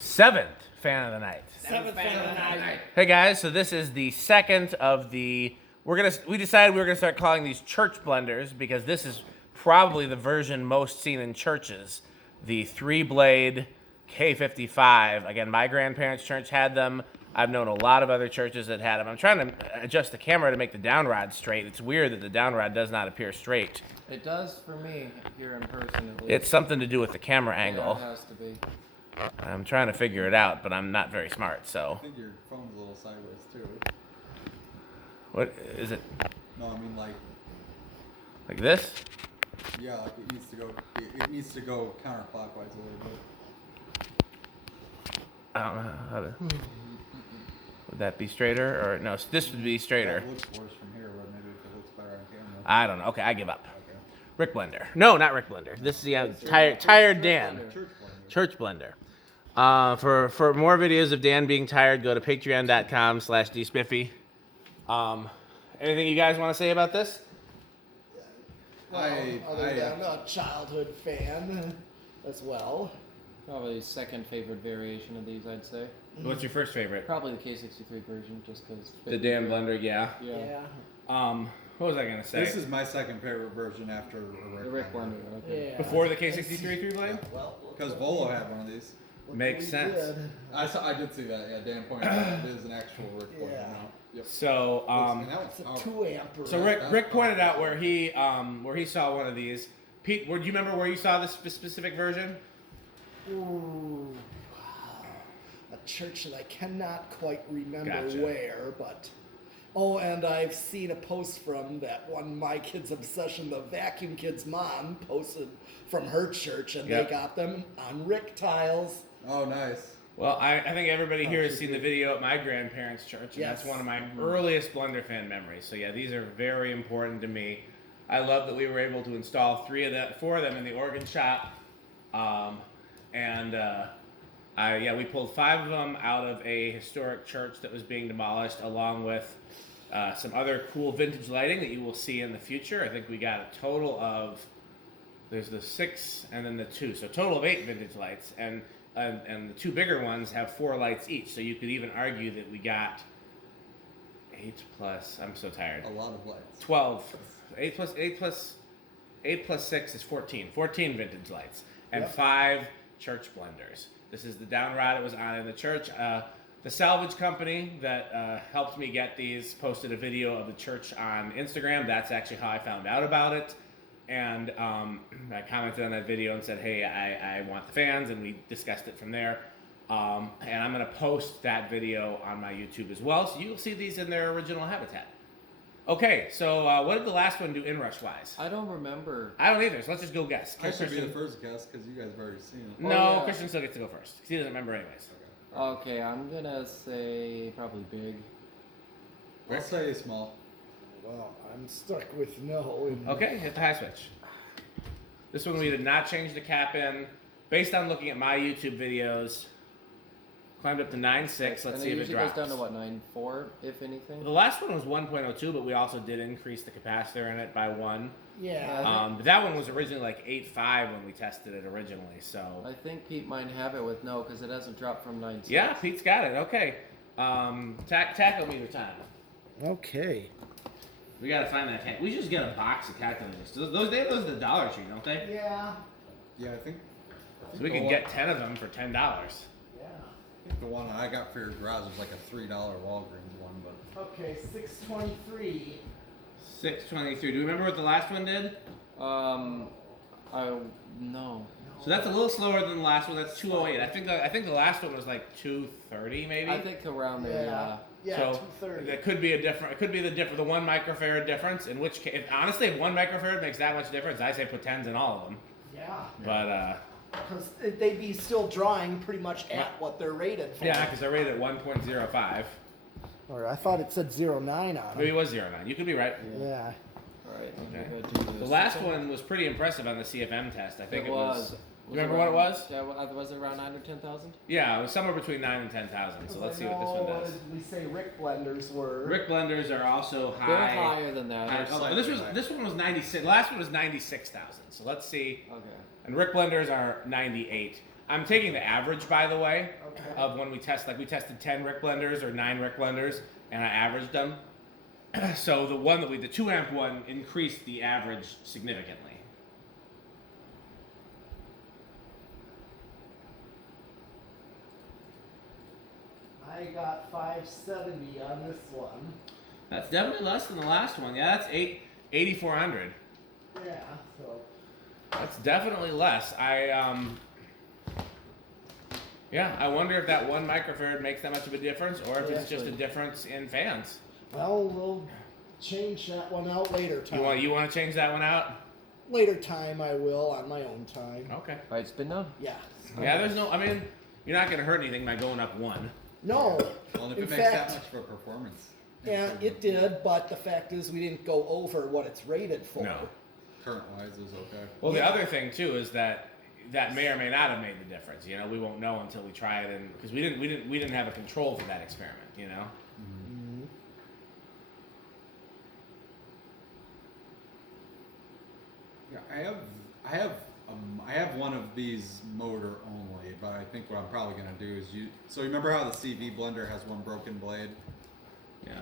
Seventh fan of the night. Seventh fan of the night. Hey guys, so this is the second of the. We decided we were gonna start calling these church blenders because this is probably the version most seen in churches. The 3-blade K55. Again, my grandparents' church had them. I've known a lot of other churches that had them. I'm trying to adjust the camera to make the down rod straight. It's weird that the down rod does not appear straight. It does for me here in person at least. It's something to do with the camera angle. Yeah, it has to be. I'm trying to figure it out, but I'm not very smart, so. I think your phone's a little sideways too. What is it? No, I mean Like this? yeah, like it needs to go. It needs to go counterclockwise a little bit. I don't know how to. Would that be straighter or no? This would be straighter. That looks worse from here, but maybe if it looks better on camera. I don't know. Okay, I give up. Okay. Rick Blender. No, not Rick Blender. This is the tired Dan. Church blender. Church Blender. For more videos of Dan being tired, go to patreon.com/dsmiffy. Anything you guys want to say about this? Well, other than a childhood fan as well. Probably second favorite variation of these, I'd say. What's your first favorite? Probably the K63 version, just because. The Dan Blender, yeah. Yeah. What was I gonna say? This is my second favorite version after The Rick Blender. Okay. Yeah. Before the K63 3-blade? Well, because Volo had one of these. Makes we sense. did. I did see that. Yeah, Dan pointed out it is an actual Rick blender Yeah. now. Yep. So And that It's a one's 2 amp. So Rick pointed out where he saw one of these. Pete, do you remember where you saw this specific version? Ooh, a church that I cannot quite remember Gotcha. where, but oh, and I've seen a post from that one My Kid's Obsession, the Vacuum Kid's mom posted from her church, and Yep. they got them on Rick tiles. Oh, nice. Well, I think everybody here has seen the video at my grandparents' church, and Yes. that's one of my earliest Blenderfan memories. So yeah, these are very important to me. I love that we were able to install 4 of them in the organ shop, we pulled 5 of them out of a historic church that was being demolished, along with some other cool vintage lighting that you will see in the future. I think we got a total of, there's the 6 and then the 2, so a total of 8 vintage lights, and the 2 bigger ones have 4 lights each. So you could even argue that we got 8 plus. I'm so tired. A lot of lights. 12. 8 plus 6 is 14. 14 vintage lights and Yep. 5 church blenders. This is the down rod it was on in the church. The salvage company that helped me get these posted a video of the church on Instagram. That's actually how I found out about it. And I commented on that video and said, hey, I want the fans, and we discussed it from there. And I'm going to post that video on my YouTube as well, so you'll see these in their original habitat. Okay, so what did the last one do inrush-wise? I don't remember. I don't either, so let's just go guess. I should be Christian- the first guess because you guys have already seen it. No, Oh, yeah. Christian still gets to go first, because he doesn't remember anyways. Okay, I'm gonna say probably big. I'll say small. Well, I'm stuck with no. Okay, hit the high switch. This one we did not change the cap in. Based on looking at my YouTube videos, climbed up to 9.6. Let's and see if it usually drops. goes down to what, 9.4, if anything. The last one was 1.02, but we also did increase the capacitor in it by 1. Yeah. But that one was originally like 8.5 when we tested it originally. So I think Pete might have it with no, because it hasn't dropped from 9.6. yeah, Pete's got it. Okay, tachometer time. Okay. We gotta find that. We should just get a box of calculators. Those they have those at the Dollar Tree, don't they? Yeah. Yeah, I think So we can get 10 of them for $10. Yeah. the one I got for your garage was like a $3 Walgreens one, but Okay, 623. 623. Do you remember what the last one did? No. So that's a little slower than the last one. That's 208. I think the last one was like 230 maybe. I think around there, yeah. Yeah, So 230. that could be a different. It could be the 1 microfarad difference. In which case, honestly, if 1 microfarad makes that much difference, I say put 10s in all of them. Yeah. But Because they'd be still drawing pretty much at what they're rated for. yeah, because they're rated at 1.05. Or I thought it said 09 on them. Maybe it was 09. You could be right. Yeah. Alright, Okay. we'll go do The this. last one was pretty impressive on the CFM test. I think it was. You it remember what it around- was? Yeah, was it around 9 or 10,000? Yeah, it was somewhere between 9 and 10,000. So let's see what this one What does. did we say Rick blenders were? Rick blenders are also They're high. higher than that. high- They're oh, slightly this one was 96. The last one was 96,000. So let's see. Okay. And Rick blenders are 98. I'm taking the average, by the way, Okay. of when we test. Like we tested 10 Rick blenders or 9 Rick blenders, and I averaged them. So the 2 amp one increased the average significantly. I got 570 on this one. That's definitely less than the last one. Yeah, that's 8,400. Yeah, so. That's definitely less. Yeah, I wonder if that 1 microfarad makes that much of a difference, or if it's just a difference in fans. Well, we'll change that one out later time. You want to change that one out? Later time I will on my own time. Okay. Right, spin down. Yeah. Yeah, there's no. I mean, you're not going to hurt anything by going up 1. No. Well, if In it makes that fact, much of a performance. yeah, it did, but the fact is we didn't go over what it's rated for. No. Current wise is okay. Well, the other thing too is that may or may not have made the difference. You know, we won't know until we try it, and because we didn't have a control for that experiment. You know. Mhm. Yeah, I have one of these motor only, but I think what I'm probably gonna do is so remember how the CV blender has 1 broken blade? Yeah.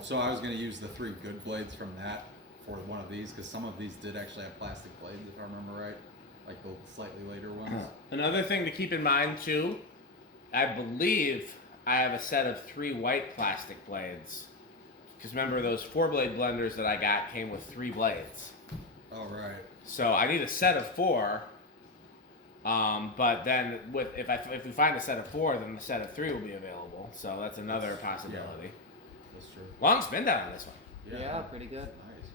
So I was gonna use the 3 good blades from that for one of these, because some of these did actually have plastic blades, if I remember right, like the slightly later ones. Another thing to keep in mind too, I believe I have a set of 3 white plastic blades. Because remember those 4-blade blenders that I got came with 3 blades. All right. So I need a set of 4. But then if we find a set of 4, then the set of 3 will be available. So that's another possibility. That's true. Long spin down on this one. Yeah, pretty good. Nice.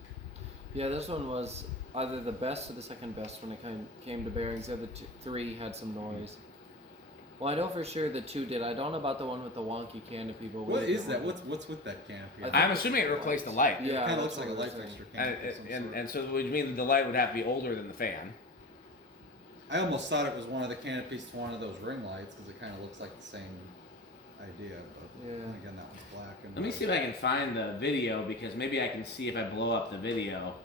Yeah, this one was either the best or the second best when it came to bearings. The other 3 had some noise. Well, I know for sure the 2 did. I don't know about the one with the wonky canopy, but What is that? What's with that canopy? I I'm assuming it replaced the light. Yeah, it kind of that's looks like a what light it was fixture And, canopy of some and, sort. and so would mean the light would have to be older than the fan. I almost thought it was one of the canopies to one of those ring lights, because it kind of looks like the same idea. But Yeah. then again, that one's black. And Let me see if I can find the video, because maybe I can see if I blow up the video.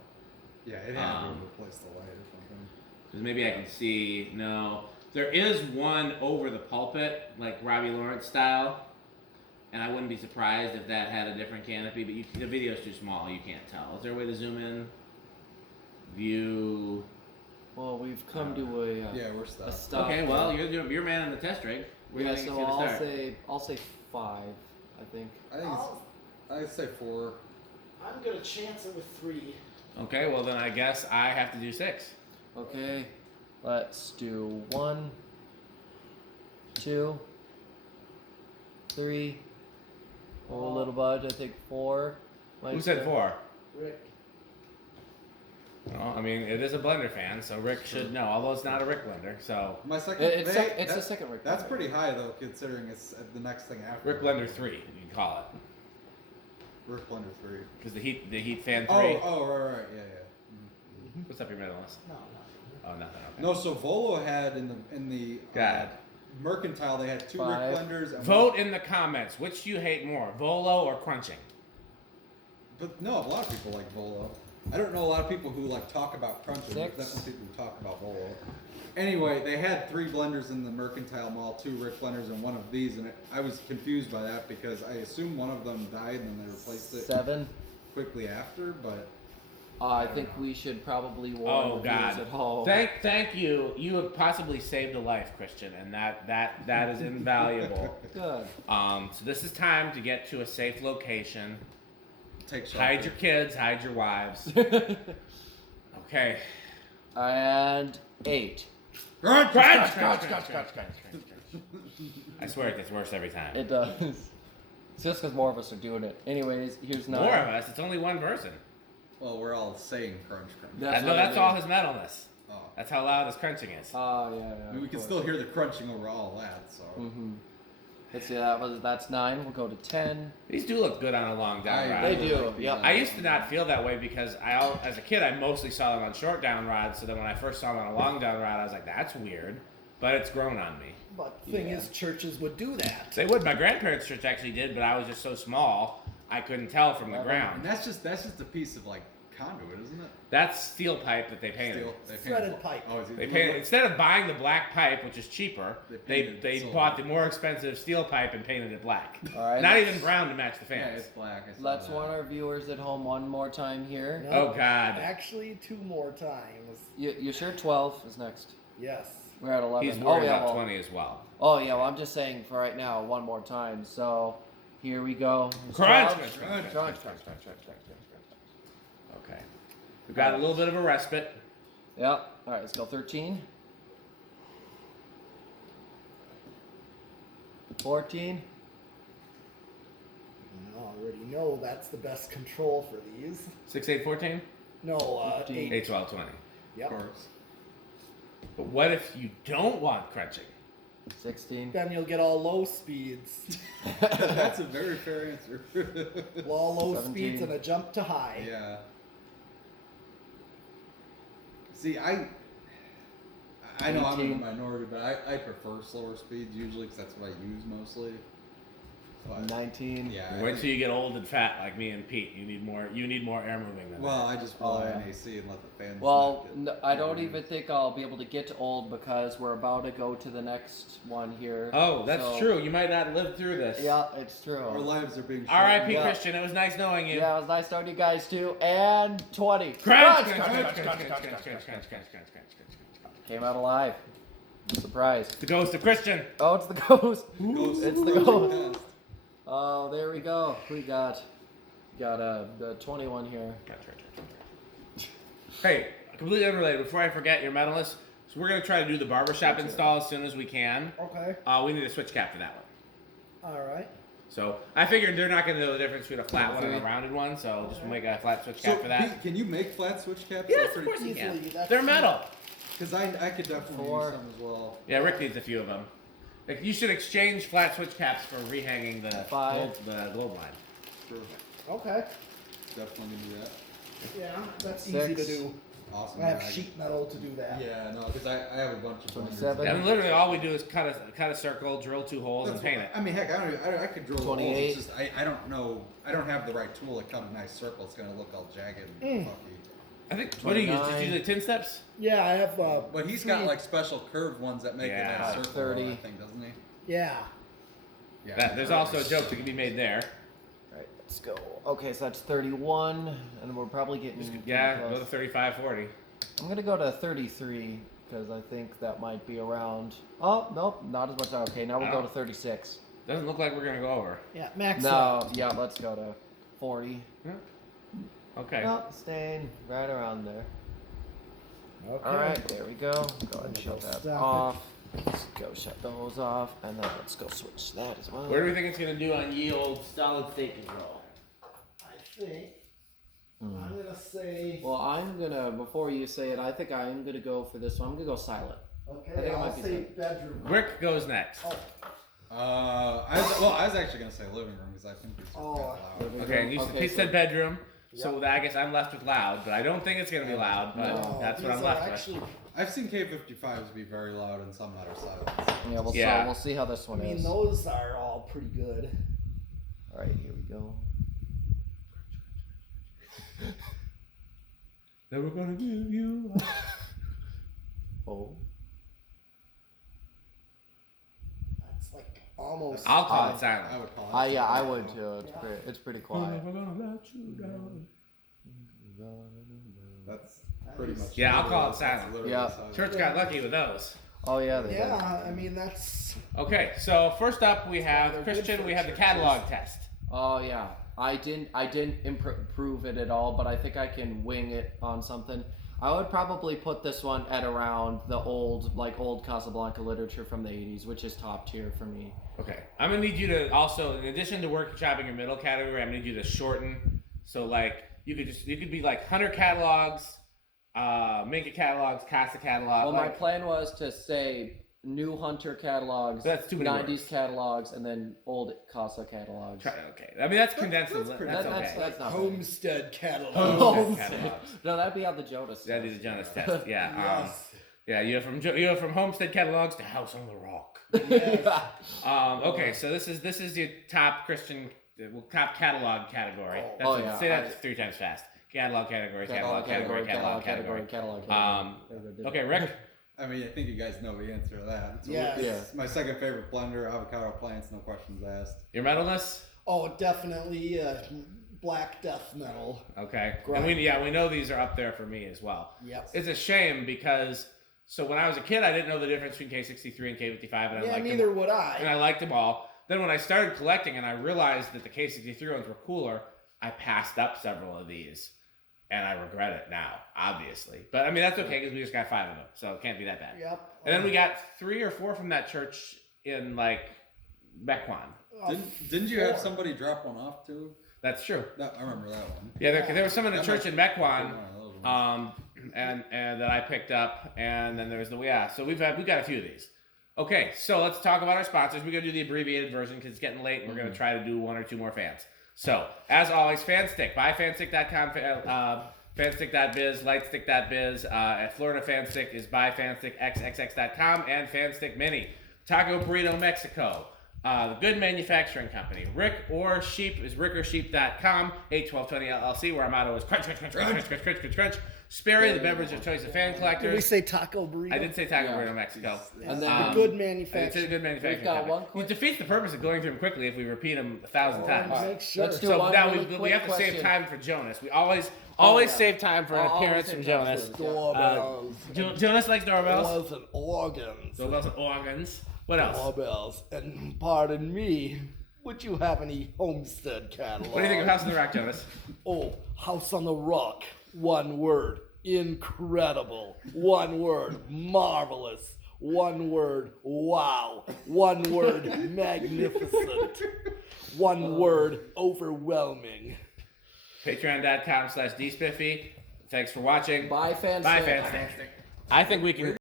Yeah, it had to Um, replace the light or something. Because maybe I can see. No, there is one over the pulpit, like Robbie Lawrence style, and I wouldn't be surprised if that had a different canopy. But the video's too small; you can't tell. Is there a way to zoom in? View. Well, we've come to a Yeah, we're a stuck. stop. Okay, well, you're man on the test rig. Where do Yeah, you think so it's gonna start? I'll say 5. I think. I think I'd say 4. I'm gonna chance it with 3. Okay, well then I guess I have to do 6. Okay, let's do 1, 2, 3. Oh, a little budge. I think 4. Who said 4? Rick. Well, I mean, it is a blender fan, so Rick should know. Although it's not a Rick blender, so My second. It's the that's- second Rick. That's blender. pretty high though, considering it's the next thing after. Rick blender 3, you can call it, Rick blender 3. because the heat fan 3. Oh, right, yeah. What's up, your medalist? No, Oh, nothing. Okay. No, so Volo had in the God. Mercantile, they had 2 5. Rick blenders. And Vote in the comments. Which do you hate more, Volo or crunching? But no, a lot of people like Volo. I don't know a lot of people who like talk about crunching. 6. There's definitely people who talk about Volo. Anyway, they had 3 blenders in the Mercantile Mall, 2 Rick blenders and one of these, and I was confused by that because I assumed one of them died and then they replaced it 7. quickly after. But I think we should probably warn Oh the viewers God! at home. Thank you. You have possibly saved a life, Christian, and that is invaluable. Good. So this is time to get to a safe location. take shelter. Hide your kids. Hide your wives. Okay. And 8. Crunch! Crunch! I swear it gets worse every time. It does. It's just because more of us are doing it. Anyways, here's 9. More of us. It's only one person. Well, we're all saying crunch. That's No, what that's it all is. his metalness. Oh. That's how loud his crunching is. Oh, yeah. I mean, we can still hear the crunching over all that. So Mm-hmm. Let's see, that's 9. We'll go to 10. These do look good on a long down rod. They do, like these yep. on- I used to not feel that way because as a kid, I mostly saw them on short down rods. So then when I first saw them on a long down rod, I was like, that's weird. But it's grown on me. But the thing is, churches would do that. They would. My grandparents' church actually did, but I was just so small, I couldn't tell from the And ground. that's just a piece of like conduit, isn't it? That's steel pipe that they painted. Steel. They Threaded painted- pipe. Oh, is it? They painted instead of buying the black pipe, which is cheaper. They They painted silver. bought the more expensive steel pipe and painted it black. All right, Not let's- even brown to match the Yeah, fans. it's black. I saw Let's that. warn our viewers at home one more time here. No, Oh God, Actually, 2 more times. You sure 12 is next? Yes. We're at 11. he's Oh worried yeah, about well, 20 as well. oh yeah. Well, I'm just saying for right now, one more time. So here we go. Crunch, 12. crunch, crunch, Crunch, crunch, crunch, crunch, crunch, crunch, crunch. Okay, we've got a little bit of a respite. Yep. All right, let's go 13. 14. I already know that's the best control for these. 6, 8, 14, No, 15. 8, 12, 20. Of Yep. course. But what if you don't want crunching? 16. Then you'll get all low speeds. That's a very fair answer. All low 17. speeds and a jump to high. Yeah. See, I know I'm in 18. the minority, but I prefer slower speeds usually because that's what I use mostly. But, 19. yeah. Wait till you get old and fat like me and Pete. You need more. You need more air moving than Well, I just rely Oh, on yeah. AC and let the fans. Well, knock it. I don't even think I'll be able to get to old because we're about to go to the next one here. that. Oh, that's So- true. You might not live through this. Yeah, it's true. Our lives are being. R.I.P. Yeah. Christian. It was nice knowing you. Yeah, it was nice talking to you guys too. And 20. Crunch, Crunch, crunch, crunch, crunch, crunch, crunch, crunch, crunch, crunch, crunch, crunch, crunch, crunch, crunch. Came out alive. Surprise. The ghost of Christian. Oh, it's the ghost. Ghost It's the approaching ghost. fast. Oh, there we go. We got a 21 here. Hey, completely unrelated. Before I forget, your medalist. So we're gonna try to do the barbershop install as soon as we can. Okay. We need a switch cap for that one. All right. So I figured they're not gonna know the difference between a flat one and a Three. rounded one. So just make a flat switch So, cap for that. Pete, can you make flat switch caps? Yes, of course you Easily, can. that's- They're metal. Because I could definitely 4. use some as well. Yeah, Rick needs a few of them. Like, you should exchange flat switch caps for rehanging the 5. globe line. Sure. Okay. Definitely gonna do that. Yeah, that's 6. easy to do. Awesome. I have yeah, sheet metal to do that. Yeah, no, because I have a bunch of 27. I mean, literally all we do is cut a circle, drill 2 holes, That's and paint what- it. I mean, heck, I could drill 28. holes. It's just I don't know. I don't have the right tool to cut a nice circle. It's gonna look all jagged and fucky. I think. What do you use? Did 29. you use the tin steps? Yeah, I have. But he's got three- like special curved ones that make Yeah. a nice circle. 30. I think, doesn't he? Yeah. Yeah. There's also a joke that can be made there. Alright, let's go. Okay, so that's 31, and we're probably getting Yeah, close. go to 35, 40. I'm gonna go to 33 because I think that might be around. Oh nope, not as much. Okay, now we'll go Oh. to 36. Doesn't look like we're gonna go over. Yeah, max. No, yeah, let's go to 40. Okay. No, staying right around there. Okay. All right, there we go. Go ahead and shut that Stop it. off. Let's go shut those off, and then let's go switch that as well. Where do we think it's gonna do on yield solid state control? I think I'm gonna say. Well, I'm gonna before you say it, I think I'm gonna go for this one. I'm gonna go silent. I Okay, think it I'll might be say safe. bedroom. Rick goes next. Oh, I was actually gonna say living room because I think it's Oh. loud. Okay, and you Okay, he so- said bedroom, so I guess I'm left with loud, but I don't think it's gonna be loud, but No. that's what these I'm are left actually, with. I've seen K55s be very loud and some that are silent. Yeah, we'll Yeah. So we'll see how this I one mean, is. those are all pretty good. All right, here we go. Never gonna give you. Oh, That's like almost. I'll call I- it silent. I would call it. yeah, I would too. It's pretty I'm quiet. never gonna let you down. That's pretty much. Yeah, I'll call it that's silent. literally Yeah. silent. Church got lucky with those. Oh yeah, they did. Yeah, I mean that's. Okay, so first up we have They're good Christian. for We have the churches. catalog test. Oh yeah, I didn't improve it at all, but I think I can wing it on something. I would probably put this one at around the old Casablanca literature from the 80s, which is top tier for me. Okay, I'm gonna need you to also, in addition to workshopping your middle category, I'm gonna need you to shorten. So like you could be like Hunter catalogs, Minka catalogs, Casa catalog. Well, my like, plan was to say new Hunter catalogs, That's too many 90s words. catalogs, and then old Casa catalogs. okay, I mean that's condensed. that's That's, pretty- that's That- okay. that's not bad. Homestead catalog. Homestead catalogs. No, that'd be on the Jonas. That'd be the Jonas test. Yeah. Yes. Yeah. You have from Homestead catalogs to House on the Rock. Yes. Okay, so this is your top Christian, top catalog category. That's Oh, what- yeah, say that I- 3 times fast. Catalog category. Okay, Rick. I mean, I think you guys know the answer to that. Yes. It's my second favorite blender, avocado plants, no questions asked. Your metalness? Oh, definitely black death metal. Okay. Grind. And we know these are up there for me as well. Yep. It's a shame because so when I was a kid, I didn't know the difference between K63 and K55, and I liked neither them. would I. And I liked them all. Then when I started collecting and I realized that the K63 ones were cooler, I passed up several of these. And I regret it now, obviously. But I mean, that's okay because we just got 5 of them, so it can't be that bad. Yep. And then we got 3 or 4 from that church in like Mequon. Didn't you have somebody drop one off too? That's true. No, I remember that one. Yeah, there was some in the That church in Mequon, one. and that I picked up, and then there's so we got a few of these. Okay, so let's talk about our sponsors. We're gonna do the abbreviated version because it's getting late, and we're gonna try to do 1 or 2 more fans. So, as always, Fanstick. Buy fanstick.com, fanstick.biz, lightstick.biz. At Florida Fanstick is buyfanstickxxx.com and Fanstick Mini. Taco Burrito Mexico. The Good Manufacturing Company. Rick or Sheep is rickorsheep.com. 81220 LLC, where our motto is crunch, crunch, crunch, crunch, crunch, crunch, crunch, crunch, crunch. Sperry, the beverage of choice of fan collectors. Did we say taco burrito? I did say Taco Burrito Mexico. And The then good I manufacturing. did say the Good Manufacturing We've got Company. one quick- It defeats the purpose of going through them quickly if we repeat them 1,000 times. Make sure. Let's do So one now really we quick have to save question. time for Jonas. We always yeah. save time for an Always appearance save from time Jonas. for- Doorbells. Jonas likes doorbells. Doorbells and organs. Doorbells and organs. What else? Doorbells. And pardon me, would you have any Homestead catalog? What do you think of House on the Rock, Jonas? Oh, House on the Rock. One word. Incredible. One word. Marvelous. One word. Wow. One word. Magnificent. One word. Overwhelming. Patreon.com/dspiffy. Thanks for watching. Bye, Fanstick. Bye, Fanstick. I think we can